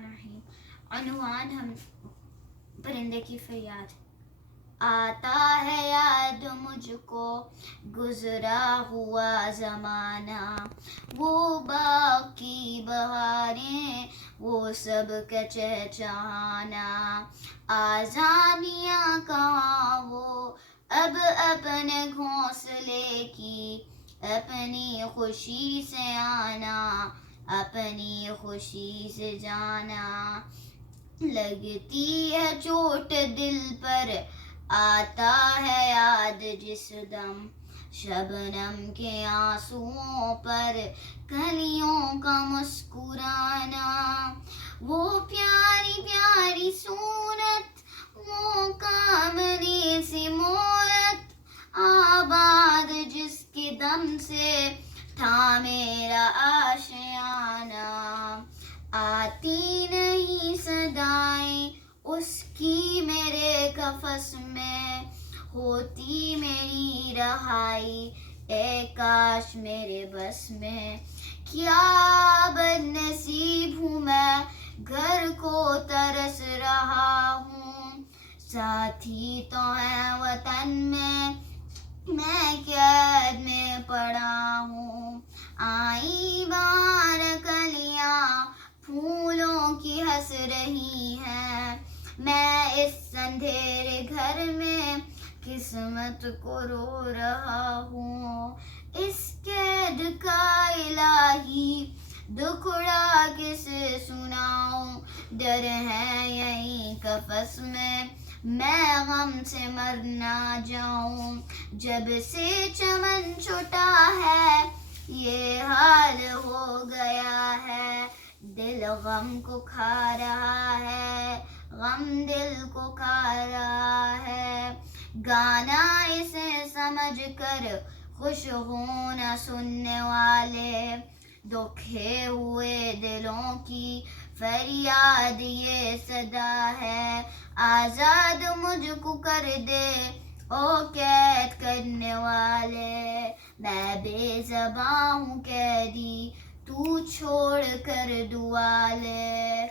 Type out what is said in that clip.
الرحیم. عنوان ہم پرندے کی فریاد. آتا ہے یاد مجھ کو گزرا ہوا زمانہ، وہ باغ کی بہاریں، وہ سب کا چہچہانا. آزادیاں کہاں وہ اب اپنے گھونسلے کی، اپنی خوشی سے آنا، اپنی خوشی سے جانا. لگتی ہے چوٹ دل پر، آتا ہے یاد جس دم، شبنم کے آنسوؤں پر کلیوں کا مسکرانا. وہ پیاری پیاری صورت، وہ کاملی سی مورت، آباد جس کے دم سے تھا میرا آشیانہ. آتی نہیں صدائیں اس کی میرے قفس میں، ہوتی میری رہائی اے کاش میرے بس میں. کیا بد نصیب ہوں میں، گھر کو ترس رہا ہوں، ساتھی تو ہیں وطن میں قید میں پڑا ہوں. آئی بہار کلیاں پھولوں کی ہنس رہی ہیں، میں اس اندھیرے گھر میں قسمت کو رو رہا ہوں. اس قید کا الہی دکھڑا کسے سناؤں، ڈر ہے یہیں قفس میں غم سے مر نہ جاؤں. جب سے چمن چھٹا ہے یہ حال ہو گیا ہے، دل غم کو کھا رہا ہے، غم دل کو کھا رہا ہے. گانا اسے سمجھ کر خوش ہونا سننے والے، دکھے ہوئے دلوں کی فریاد یہ صدا ہے. آزاد مجھ کو کر دے او قید کرنے والے، میں بے زباں ہوں قیدی تو چھوڑ کر دعا لے.